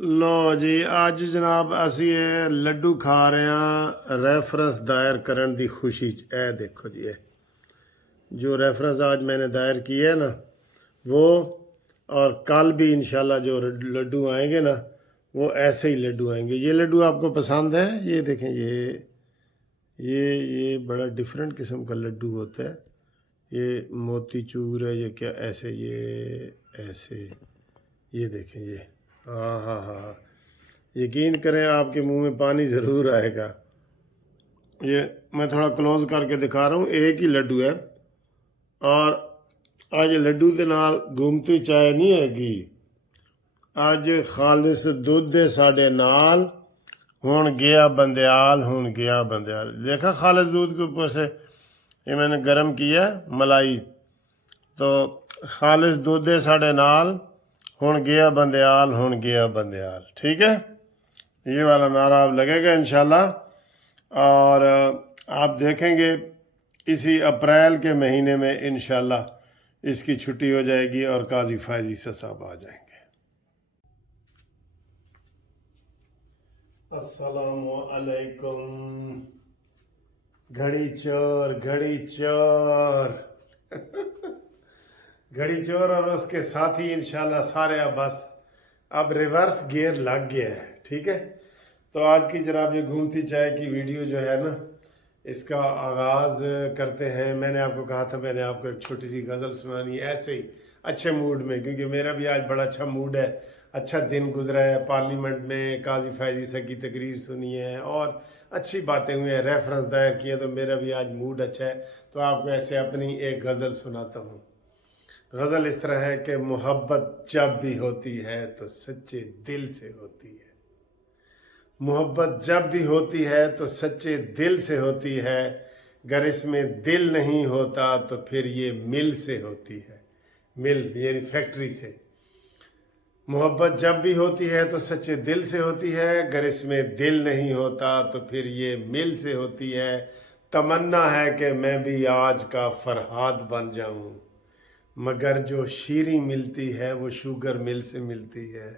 ਲੋ ਜੀ ਅੱਜ ਜਨਾਬ ਅਸੀਂ ਇਹ ਲੱਡੂ ਖਾ ਰਹੇ ਹਾਂ रेफरेंस दायर करने की खुशी च। ए देखो जी, जो रेफरेंस आज मैंने दायर किया है ना वो, और कल भी इंशाल्लाह जो लड्डू आएंगे ना वो ऐसे ही लड्डू आएंगे। ये लड्डू आपको पसंद है? ये देखें, ये बड़ा डिफरेंट किस्म का लड्डू होता है। ये मोती चूर है, ये क्या ऐसे, ये ऐसे, ये देखें ये, हाँ हाँ हाँ हाँ, यकीन करें आपके मुंह में पानी ज़रूर आएगा। ये मैं थोड़ा क्लोज करके दिखा रहा हूँ, एक ही लड्डू है। और आज लड्डू के नाल घूमती चाय नहीं हैगी, ਅੱਜ ਖਾਲਿਸ ਦੁੱਧ ਦੇ ਸਾਡੇ ਨਾਲ ਹੁਣ गया बंदयाल, ਹੁਣ गया बंदयाल। देखा खालिस दूध के ऊपर से ये मैंने गर्म किया मलाई, तो खालिस दूध दे साढ़े नाल ਹੁਣ गया बंदयाल, ਹੁਣ गया बंदयाल। ठीक है, ये वाला नारा अब लगेगा इंशाल्लाह। और आप देखेंगे इसी अप्रैल के महीने में इंशाल्लाह इसकी छुट्टी हो जाएगी और काजी फायजी साहब आ जाएंगे। अस्सलामु अलैकुम। घड़ी चोर, घड़ी चोर घड़ी चोर और उसके साथी इंशाल्लाह सारे अब बस अब रिवर्स गियर लग गया है। ठीक है, तो आज की जनाब ये घूमती चाय की वीडियो जो है ना, इसका आगाज़ करते हैं। मैंने आपको कहा था मैंने आपको एक छोटी सी गज़ल सुनानी है ऐसे ही अच्छे मूड में, क्योंकि मेरा भी आज बड़ा अच्छा मूड है, अच्छा दिन गुजरा है। पार्लियामेंट में काजी फायजी साहब की तकरीर सुनी है और अच्छी बातें हुई हैं, रेफरेंस दायर किए, तो मेरा भी आज मूड अच्छा है। तो आपको ऐसे अपनी एक गज़ल सुनाता हूँ। गज़ल इस तरह है कि मोहब्बत जब भी होती है तो सच्चे दिल से होती है। मोहब्बत जब भी होती है तो सच्चे दिल से होती है, गर इसमें दिल नहीं होता तो फिर ये मिल से होती है। मिल यानी फैक्ट्री से। मोहब्बत जब भी होती है तो सच्चे दिल से होती है, गर इसमें दिल नहीं होता तो फिर ये मिल से होती है। तमन्ना है कि मैं भी आज का फरहाद बन जाऊं, मगर जो शीरी मिलती है वो शुगर मिल से मिलती है।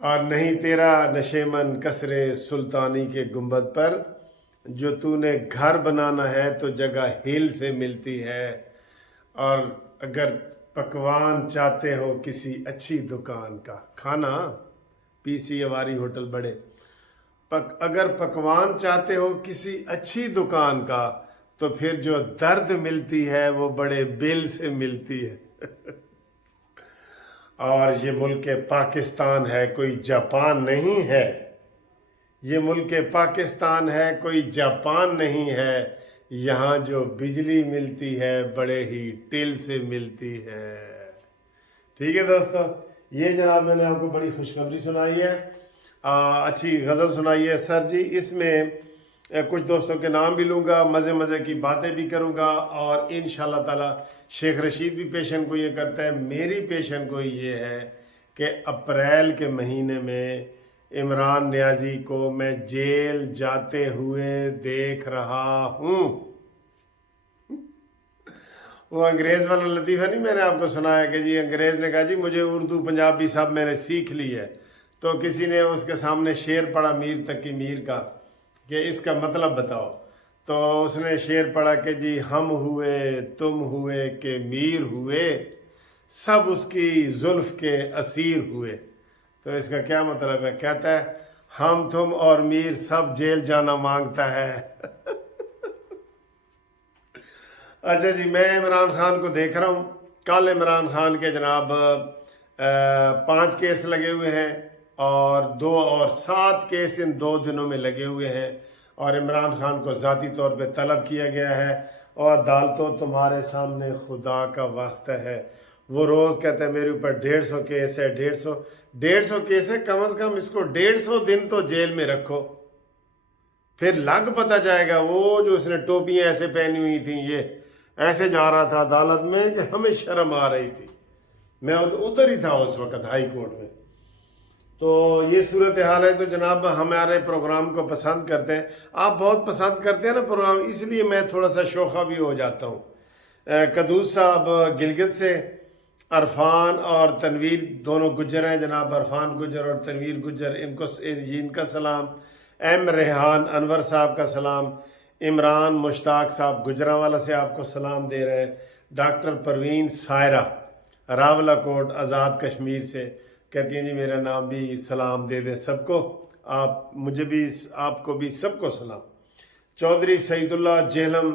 और नहीं तेरा नशेमन कसरे सुल्तानी के गुंबद पर, जो तूने घर बनाना है तो जगह हिल से मिलती है। और अगर पकवान चाहते हो किसी अच्छी दुकान का, खाना पीसी अवारी होटल बड़े, अगर पकवान चाहते हो किसी अच्छी दुकान का, तो फिर जो दर्द मिलती है वो बड़े बिल से मिलती है। और ये मुल्क पाकिस्तान है, कोई जापान नहीं है। ये मुल्क पाकिस्तान है, कोई जापान नहीं है। यहाँ जो बिजली मिलती है बड़े ही टिल से मिलती है। ठीक है दोस्तों, ये जनाब मैंने आपको बड़ी खुशखबरी सुनाई है, अच्छी गज़ल सुनाई है सर जी। इसमें कुछ दोस्तों के नाम भी लूँगा, मज़े मज़े की बातें भी करूँगा, और इंशाल्लाह ताला शेख रशीद भी पेशन को ये करता है, मेरी पेशन को ये है कि अप्रैल के महीने में इमरान नियाज़ी को मैं जेल जाते हुए देख रहा हूँ। वो अंग्रेज़ वाला लतीफ़ा नहीं मैंने आपको सुनाया कि जी अंग्रेज़ ने कहा जी मुझे उर्दू पंजाबी सब मैंने सीख ली है, तो किसी ने उसके सामने शेर पढ़ा मीर तकी मीर का कि इसका मतलब बताओ, तो उसने शेर पढ़ा कि जी हम हुए तुम हुए के मीर हुए, सब उसकी जुल्फ के असीर हुए। तो इसका क्या मतलब है? कहता है हम तुम और मीर सब जेल जाना मांगता है। अच्छा जी, मैं इमरान खान को देख रहा हूँ। कल इमरान खान के जनाब 5 केस लगे हुए हैं और 7 केस इन 2 दिनों में लगे हुए हैं, और इमरान खान को ज़ाती तौर पे तलब किया गया है। और अदालतों तुम्हारे सामने खुदा का वास्ता है, वो रोज़ कहते हैं मेरे ऊपर 150 केस है, 150 केस है, कम से कम इसको 150 दिन तो जेल में रखो, फिर लग पता जाएगा। वो जो उसने टोपियाँ ऐसे पहनी हुई थी, ये ऐसे जा रहा था अदालत में कि हमें शर्म आ रही थी। मैं उधर ही था उस वक़्त हाई कोर्ट में। तो ये सूरत हाल है। तो जनाब हमारे प्रोग्राम को पसंद करते हैं, आप बहुत पसंद करते हैं ना प्रोग्राम, इसलिए मैं थोड़ा सा शोखा भी हो जाता हूँ। कदूस साहब गिलगित से عرفان اور تنویر دونوں گجر ہیں جناب، عرفان گجر اور تنویر گجر، ان کا سلام، ایم ریحان انور صاحب کا سلام، عمران مشتاق صاحب گجرانوالہ سے آپ کو سلام دے رہے ہیں، ڈاکٹر پروین سائرہ راولہ کوٹ آزاد کشمیر سے کہتی ہیں جی میرا نام بھی سلام دے دیں سب کو، مجھے بھی آپ کو بھی سب کو سلام۔ چودھری سعید اللہ جہلم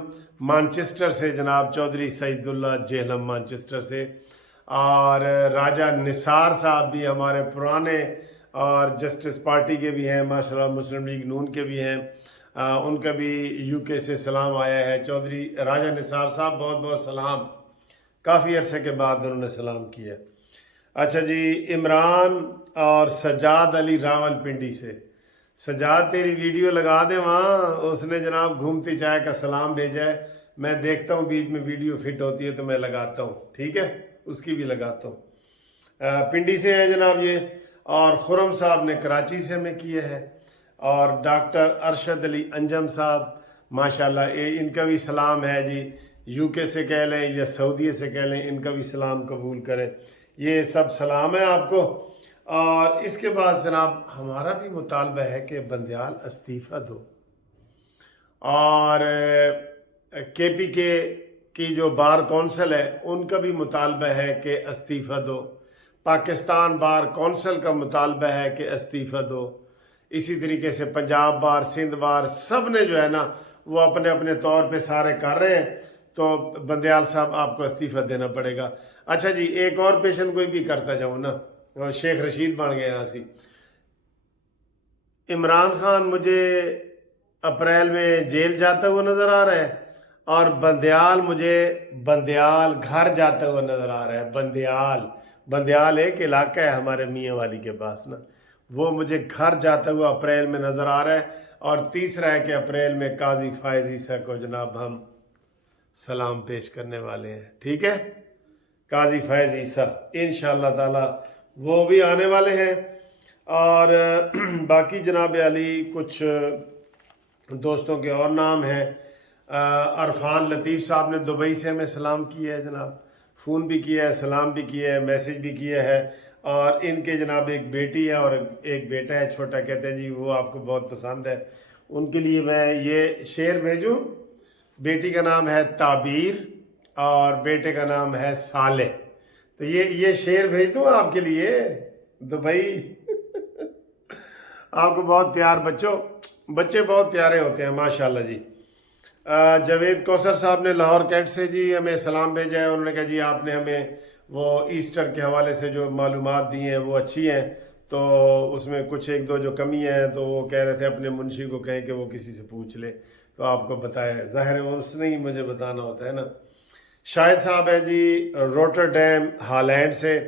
مانچسٹر سے جناب، چودھری سعید اللہ جہلم مانچسٹر سے، اور راجہ نثار صاحب بھی ہمارے پرانے اور جسٹس پارٹی کے بھی ہیں ماشاءاللہ، مسلم لیگ نون کے بھی ہیں، ان کا بھی یو کے سے سلام آیا ہے۔ چودھری راجہ نثار صاحب بہت بہت سلام، کافی عرصے کے بعد انہوں نے سلام کیا۔ اچھا جی، عمران اور سجاد علی راول پنڈی سے، سجاد تیری ویڈیو لگا دیں وہاں، اس نے جناب گھومتی چائے کا سلام بھیجا ہے، میں دیکھتا ہوں بیچ میں ویڈیو فٹ ہوتی ہے تو میں لگاتا ہوں، ٹھیک ہے، اس کی بھی لگاتا ہوں۔ پنڈی سے ہیں جناب یہ، اور خرم صاحب نے کراچی سے ہمیں کیا ہے، اور ڈاکٹر ارشد علی انجم صاحب ماشاءاللہ ان کا بھی سلام ہے جی، یو کے سے کہہ لیں یا سعودیہ سے کہہ لیں، ان کا بھی سلام قبول کریں، یہ سب سلام ہے آپ کو۔ اور اس کے بعد جناب ہمارا بھی مطالبہ ہے کہ بندیال استعفیٰ دو، اور کے پی کے کی جو بار کونسل ہے ان کا بھی مطالبہ ہے کہ استعفیٰ دو، پاکستان بار کونسل کا مطالبہ ہے کہ استعفیٰ دو، اسی طریقے سے پنجاب بار، سندھ بار، سب نے جو ہے نا وہ اپنے اپنے طور پہ سارے کر رہے ہیں، تو بندیال صاحب آپ کو استعفیٰ دینا پڑے گا۔ اچھا جی، ایک اور پیشن کوئی بھی کرتا جاؤں نا، شیخ رشید بن گئے یہاں سی، عمران خان مجھے اپریل میں جیل جاتا ہوا نظر آ رہا ہے، اور بندیال گھر جاتا ہوا نظر آ رہا ہے۔ بندیال ایک علاقہ ہے ہمارے میاں والی کے پاس نا، وہ مجھے گھر جاتا ہوا اپریل میں نظر آ رہا ہے، اور تیسرا ہے کہ اپریل میں قاضی فائز عیسیٰ کو جناب ہم سلام پیش کرنے والے ہیں، ٹھیک ہے، قاضی فائز عیسیٰ انشاءاللہ تعالی وہ بھی آنے والے ہیں۔ اور باقی جناب علی کچھ دوستوں کے اور نام ہیں، عرفان لطیف صاحب نے دبئی سے ہمیں سلام کیا ہے جناب، فون بھی کیا ہے، سلام بھی کیا ہے، میسیج بھی کیا ہے، اور ان کے جناب ایک بیٹی ہے اور ایک بیٹا ہے چھوٹا، کہتے ہیں جی وہ آپ کو بہت پسند ہے، ان کے لیے میں یہ شعر بھیجوں۔ بیٹی کا نام ہے تعبیر اور بیٹے کا نام ہے صالح، تو یہ شعر بھیج دوں آپ کے لیے دبئی۔ آپ کو بہت پیار، بچے بہت پیارے ہوتے ہیں ماشاءاللہ جی۔ جاوید کوثر صاحب نے لاہور کینٹ سے جی ہمیں سلام بھیجا ہے، انہوں نے کہا جی آپ نے ہمیں وہ ایسٹر کے حوالے سے جو معلومات دی ہیں وہ اچھی ہیں، تو اس میں کچھ ایک دو جو کمی ہیں تو وہ کہہ رہے تھے اپنے منشی کو کہیں کہ وہ کسی سے پوچھ لے تو آپ کو بتائے، ظاہر ہے اس نے ہی مجھے بتانا ہوتا ہے نا۔ شاہد صاحب ہیں جی روٹر ڈیم ہالینڈ سے،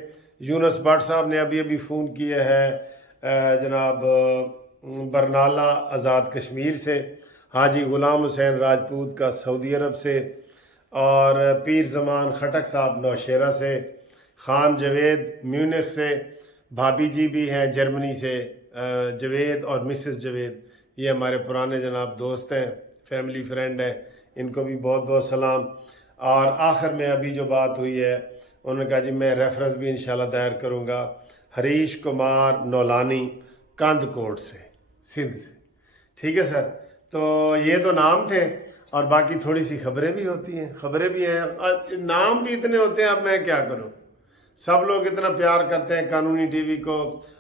یونس بٹ صاحب نے ابھی فون کیا ہے جناب برنالہ آزاد کشمیر سے، حاجی غلام حسین راجپوت کا سعودی عرب سے، اور پیر زمان خٹک صاحب نوشیرہ سے، خان جوید میونخ سے، بھابھی جی بھی ہیں جرمنی سے، جوید اور مسز جوید یہ ہمارے پرانے جناب دوست ہیں، فیملی فرینڈ ہیں، ان کو بھی بہت بہت سلام۔ اور آخر میں ابھی جو بات ہوئی ہے انہوں نے کہا جی میں ریفرنس بھی انشاءاللہ دائر کروں گا، ہریش کمار نولانی کاند کوٹ سے، سندھ سے، ٹھیک ہے سر، تو یہ تو نام تھے، اور باقی تھوڑی سی خبریں بھی ہوتی ہیں، خبریں بھی ہیں، نام بھی اتنے ہوتے ہیں، اب میں کیا کروں، سب لوگ اتنا پیار کرتے ہیں قانونی ٹی وی کو،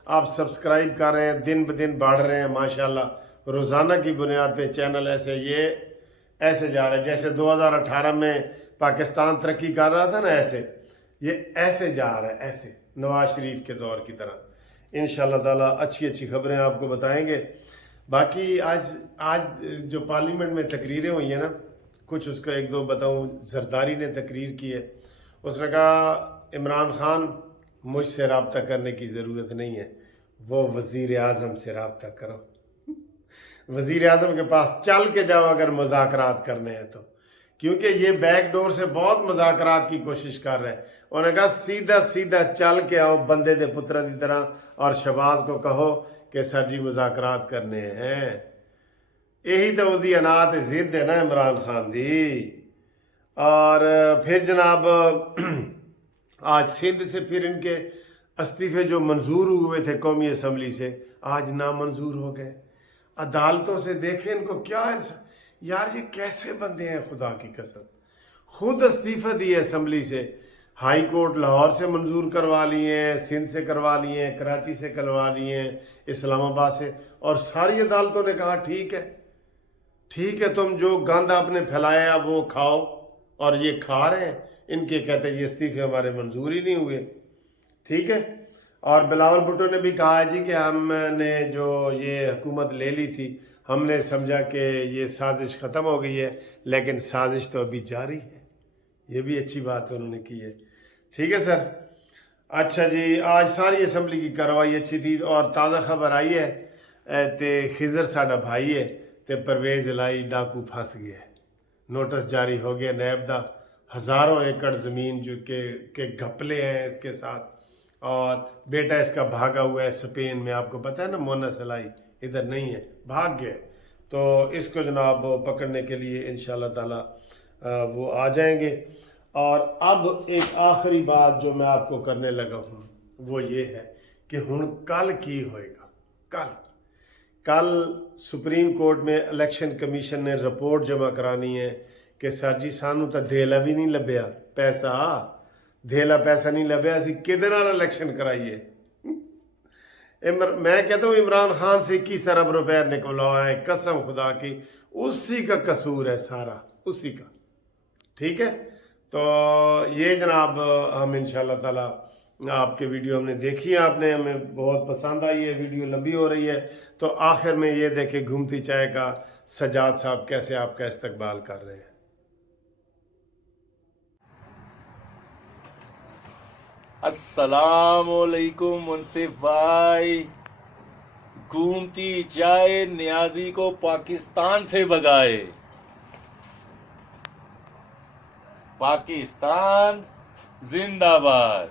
آپ سبسکرائب کر رہے ہیں، دن بدن بڑھ رہے ہیں ماشاءاللہ، روزانہ کی بنیاد پہ چینل ایسے جا رہے ہیں جیسے 2018 میں پاکستان ترقی کر رہا تھا نا، ایسے جا رہا ہے، ایسے نواز شریف کے دور کی طرح، انشاءاللہ تعالی اچھی خبریں آپ کو بتائیں گے۔ باقی آج جو پارلیمنٹ میں تقریریں ہوئی ہیں نا، کچھ اس کا ایک دو بتاؤں، زرداری نے تقریر کی ہے، اس نے کہا عمران خان مجھ سے رابطہ کرنے کی ضرورت نہیں ہے، وہ وزیر اعظم سے رابطہ کرو، وزیر اعظم کے پاس چل کے جاؤ اگر مذاکرات کرنے ہیں تو، کیونکہ یہ بیک ڈور سے بہت مذاکرات کی کوشش کر رہے ہیں، انہوں نے کہا سیدھا چل کے آؤ بندے دے پترہ دی طرح، اور شہباز کو کہو کہ سر جی مذاکرات کرنے ہیں، یہی تو وہ انات ضد ہے نا عمران خان دی۔ اور پھر جناب आज सिंध से फिर इनके इस्तीफे जो मंजूर हुए थे कौमी असम्बली से, आज नामंजूर हो गए। अदालतों से देखें इनको क्या यार ये कैसे बंदे हैं, खुदा की कसम। खुद इस्तीफा दिए असम्बली से, हाई कोर्ट लाहौर से मंजूर करवा लिए हैं, सिंध से करवा लिए हैं, कराची से करवा लिए हैं, इस्लामाबाद से, और सारी अदालतों ने कहा ठीक है तुम जो गंद आपने फैलाया वो खाओ, और ये खा रहे हैं। इनके कहते हैं ये इस्तीफे हमारे मंजूर ही नहीं हुए, ठीक है। और बिलावल भुट्टो ने भी कहा है जी कि हमने जो ये हुकूमत ले ली थी, हमने समझा कि ये साजिश ख़त्म हो गई है, लेकिन साजिश तो अभी जारी है। ये भी अच्छी बात उन्होंने की है, ठीक है सर। अच्छा जी, आज सारी असम्बली की कार्रवाई अच्छी थी, और ताज़ा खबर आई है ते खिजर साडा भाई है ते परवेज इलाई डाकू फंस गया है। नोटिस जारी हो गया नैब दा, हज़ारों एकड़ ज़मीन जो के घपले हैं इसके साथ, और बेटा इसका भागा हुआ है स्पेन में, आपको पता है ना, मोना सलाई इधर नहीं है, भाग गए। तो इसको जनाब पकड़ने के लिए इंशाल्लाह ताला वो आ जाएंगे। और अब एक आखिरी बात जो मैं आपको करने लगा हूँ वो ये है कि हुण कल की होएगा। कल सुप्रीम कोर्ट में इलेक्शन कमीशन ने रिपोर्ट जमा करानी है कि सर जी सानू तो धेला भी नहीं लभ्या पैसा, धेला पैसा नहीं लभ्या, असी किहदे नाल इलेक्शन कराइए। मैं कहता हूँ इमरान खान से 21 अरब रुपए निकलवाए है, कसम खुदा की, उसी का कसूर है सारा, उसी का, ठीक है। तो ये जनाब हम इंशाल्लाह ताला, आपके वीडियो हमने देखी है, आपने हमें बहुत पसंद आई है, वीडियो लंबी हो रही है, तो आखिर में ये देखें घूमती चाय का सजाद साहब कैसे आपका इस्तकबाल कर रहे हैं। अस्सलामुअलैकुम मुंसिफ भाई। घूमती चाय नियाजी को पाकिस्तान से भगाए। पाकिस्तान जिंदाबाद।